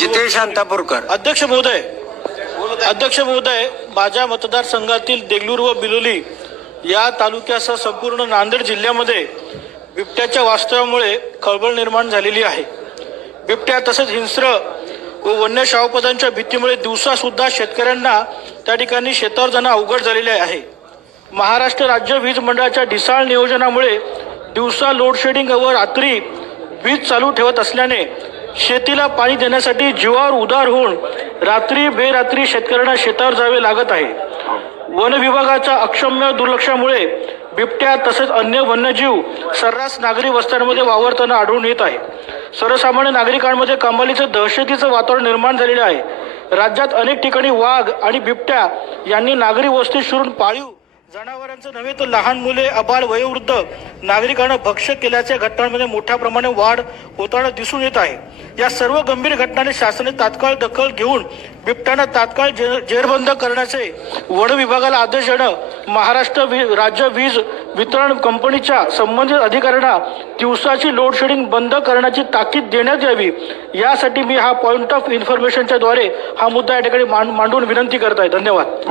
जितेश शांतापूरकर. अध्यक्ष महोदय, माझ्या मतदारसंघातील देगलूर व बिलोली या तालुक्यासह संपूर्ण नांदेड जिल्ह्यामध्ये बिबट्याच्या वास्तव्यामुळे खळबळ निर्माण झालेली आहे. बिबट्या तसेच हिंस्र व वन्य शावपदांच्या भीतीमुळे दिवसा सुद्धा शेतकऱ्यांना त्या ठिकाणी शेतावर जाणं अवघड झालेले आहे. महाराष्ट्र राज्य वीज मंडळाच्या ढिसाळ नियोजनामुळे दिवसा लोडशेडिंग व रात्री वीज चालू ठेवत असल्याने शेतीला पाणी देण्यासाठी जीवावर उदार होऊन रात्री बेरात्री शेतकऱ्यांना शेतावर जावे लागत आहे. वन विभागाच्या अक्षम्य दुर्लक्षामुळे बिबट्या तसेच अन्य वन्यजीव सर्रास नागरी वस्त्यांमध्ये वावरताना आढळून येत आहे. सर्वसामान्य नागरिकांमध्ये कमालीचं दहशतीचं वातावरण निर्माण झालेलं आहे. राज्यात अनेक ठिकाणी वाघ आणि बिबट्या यांनी नागरी वस्तीत शिरून पाळीव जनावरांचं नव्हे तर लहान मुले, अबाल, वयोवृद्ध नागरिकांना भक्ष्य केल्याच्या घटनांमध्ये मोठ्या प्रमाणात वाढ होताना दिसून येत आहे. या सर्व गंभीर घटनांनी शासनाने तात्काळ दखल घेऊन बिबट्यांना तात्काळ जेरबंद करण्याचे वन विभागाला आदेश देणं, महाराष्ट्र राज्य वीज वितरण कंपनीच्या संबंधित अधिकाऱ्यांना दिवसाची लोडशेडिंग बंद करण्याची ताकीद देण्यात यावी, यासाठी मी हा पॉइंट ऑफ इन्फॉर्मेशनच्या द्वारे हा मुद्दा या ठिकाणी मांडून विनंती करत आहे. धन्यवाद.